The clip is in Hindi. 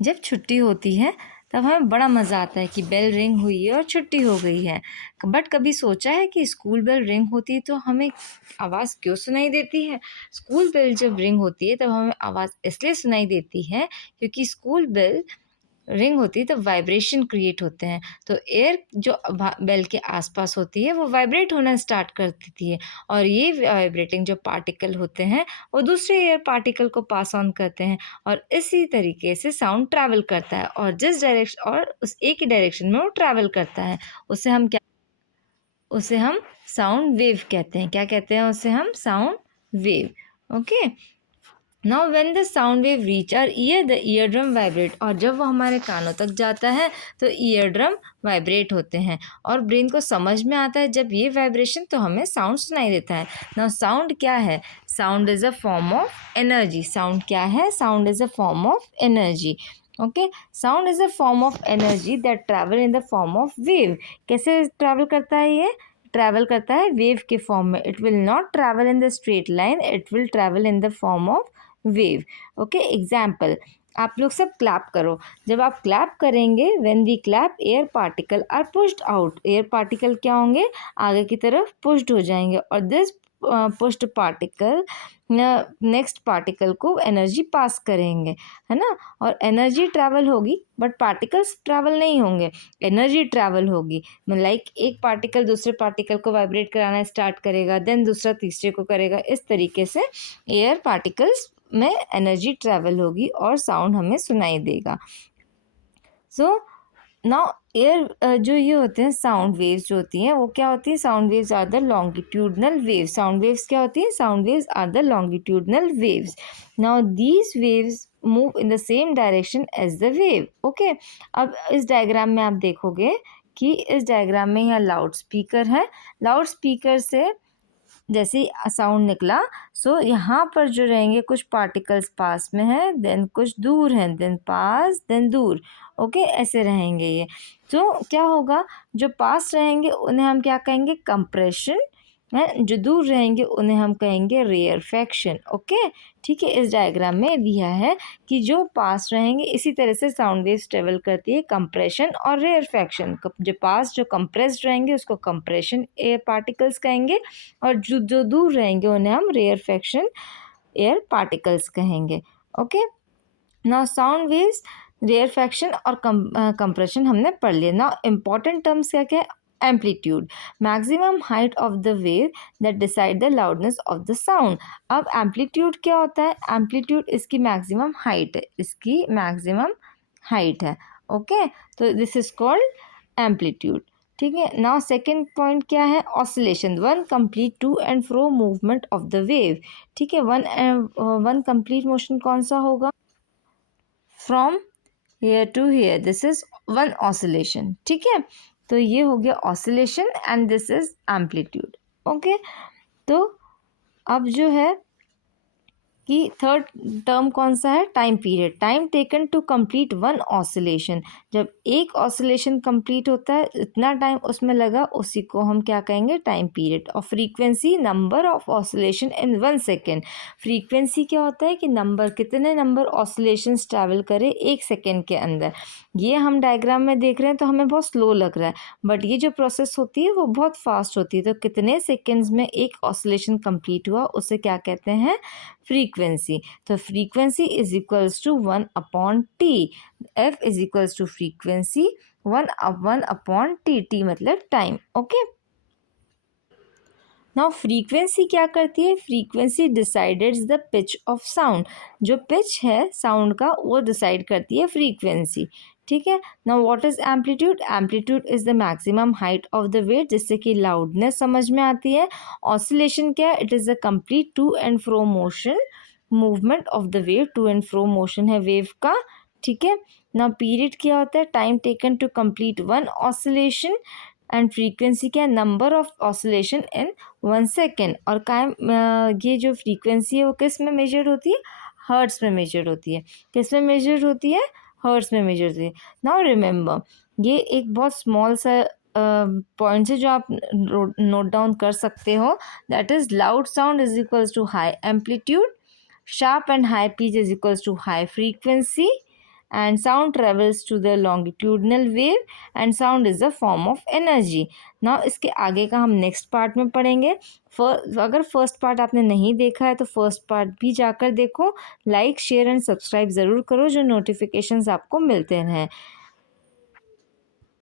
जब छुट्टी होती है तब हमें बड़ा मज़ा आता है कि बेल रिंग हुई है और छुट्टी हो गई है। बट कभी सोचा है कि स्कूल बेल रिंग होती है तो हमें आवाज़ क्यों सुनाई देती है? स्कूल बेल जब रिंग होती है तब हमें आवाज़ इसलिए सुनाई देती है क्योंकि स्कूल बेल रिंग होती है तो वाइब्रेशन क्रिएट होते हैं, तो एयर जो बेल के आसपास होती है वो वाइब्रेट होना स्टार्ट कर देती है और ये वाइब्रेटिंग जो पार्टिकल होते हैं वो दूसरे एयर पार्टिकल को पास ऑन करते हैं और इसी तरीके से साउंड ट्रैवल करता है और जिस डायरेक्शन और उस एक ही डायरेक्शन में वो ट्रैवल करता है। उसे हम साउंड वेव कहते हैं। क्या कहते हैं उसे हम? Sound wave. Okay. Now when the sound wave reach our ear the eardrum vibrate, और जब वो हमारे कानों तक जाता है तो ईयर ड्रम वाइब्रेट होते हैं और ब्रेन को समझ में आता है जब ये वाइब्रेशन तो हमें साउंड सुनाई देता है। नाउ साउंड क्या है? Sound is a form of energy. Sound क्या है? Sound is a form of energy. Okay, sound is a form of energy that travel in the form of wave. कैसे ट्रैवल करता है ये? ट्रैवल करता है वेव के फॉर्म में। It will not travel in the straight line, it will travel in the form of wave. Okay, example, आप लोग सब क्लैप करो। जब आप क्लैप करेंगे, when we clap air particle are pushed out. Air particle क्या होंगे? आगे की तरफ पुश्ड हो जाएंगे और this pushed particle next particle को एनर्जी पास करेंगे, है ना। और एनर्जी ट्रैवल होगी बट पार्टिकल्स ट्रैवल नहीं होंगे, एनर्जी ट्रैवल होगी। लाइक एक पार्टिकल दूसरे पार्टिकल को वाइब्रेट कराना स्टार्ट करेगा, देन दूसरा तीसरे को करेगा। इस तरीके से एयर पार्टिकल्स में एनर्जी ट्रैवल होगी और साउंड हमें सुनाई देगा। सो नाउ एयर जो ये होते हैं साउंड वेव्स जो होती हैं वो क्या होती है? Sound waves are the longitudinal waves. Sound waves क्या होती है? Sound waves are the longitudinal waves. Now these waves move in the same direction as the wave. Okay, अब इस डायग्राम में आप देखोगे कि इस डायग्राम में यहाँ लाउड स्पीकर है। लाउड स्पीकर से जैसे ही साउंड निकला, सो यहाँ पर जो रहेंगे कुछ पार्टिकल्स पास में है, देन कुछ दूर हैं, देन पास, देन दूर। ओके, ऐसे रहेंगे ये। तो क्या होगा? जो पास रहेंगे उन्हें हम क्या कहेंगे? कंप्रेशन है। जो दूर रहेंगे उन्हें हम कहेंगे रेयरफेक्शन। ओके, ठीक है। इस डायग्राम में दिया है कि जो पास रहेंगे इसी तरह से साउंड वेव्स ट्रेवल करती है, कंप्रेशन और रेयरफेक्शन। जो पास जो कंप्रेस्ड रहेंगे उसको कंप्रेशन एयर पार्टिकल्स कहेंगे और जो जो दूर रहेंगे उन्हें हम रेयरफेक्शन एयर पार्टिकल्स कहेंगे। Okay, now sound waves, rarefaction और कंप्रेशन हमने पढ़ लिया। नाउ इम्पॉर्टेंट टर्म्स क्या क्या है? Amplitude, maximum height of the wave that decide the loudness of the sound. अब एम्पलीट्यूड क्या होता है? एम्पलीट्यूड इसकी मैक्सिमम हाइट है, इसकी मैक्सिमम हाइट है। ओके, तो दिस इज कॉल्ड एम्पलीट्यूड। ठीक है। नाउ सेकेंड पॉइंट क्या है? Oscillation, one complete to and fro movement of the wave. ठीक है, वन कंप्लीट मोशन कौन सा होगा? From here to here, this is one oscillation. ठीक है, तो ये हो गया oscillation and this is amplitude. Okay, तो अब जो है कि थर्ड टर्म कौन सा है? Time period, time taken to complete one oscillation. जब एक ऑसिलेशन कंप्लीट होता है इतना टाइम उसमें लगा, उसी को हम क्या कहेंगे? Time period. और frequency, number of oscillation in 1 second. Frequency क्या होता है कि नंबर, कितने नंबर ऑसिलेशंस ट्रैवल करे 1 सेकेंड के अंदर। ये हम डायग्राम में देख रहे हैं तो हमें बहुत स्लो लग रहा है, बट ये जो प्रोसेस होती है वो बहुत फास्ट होती है। तो कितने सेकेंड्स में एक ऑसिलेशन कंप्लीट हुआ उसे क्या कहते हैं? फ्रीक्वेंसी। तो frequency is equals to 1/t। F is equals to frequency 1/t। T मतलब टाइम। ओके, नाउ फ्रीक्वेंसी क्या करती है? Frequency decides the pitch of sound. जो पिच है साउंड का वो डिसाइड करती है फ्रीक्वेंसी। ठीक है। Now what is amplitude? Amplitude is the maximum height of the wave, जिससे कि लाउडनेस समझ में आती है। ऑसिलेशन क्या है? It is a complete to and fro motion, movement of the wave. To and fro motion है वेव का। ठीक है। नाउ पीरियड क्या होता है? Time taken to complete one oscillation. And frequency क्या है? Number of oscillation in 1 second. और कायम ये जो फ्रीक्वेंसी है वो किस में मेजर होती है? हर्ट्स में मेजर होती है। किस में मेजर होती है? हर्ट्स में मेजर होती है। नाउ रिमेंबर, ये एक बहुत स्मॉल सा पॉइंट है जो आप नोट डाउन कर सकते हो। That is loud sound is equals to high amplitude, sharp and high pitch is equals to high frequency, and sound travels to the longitudinal wave and sound is a form of energy. Now इसके आगे का हम नेक्स्ट पार्ट में पढ़ेंगे. अगर फर्स्ट पार्ट आपने नहीं देखा है तो फर्स्ट पार्ट भी जाकर देखो. लाइक शेयर एंड सब्सक्राइब ज़रूर करो जो नोटिफिकेशंस आपको मिलते रहें.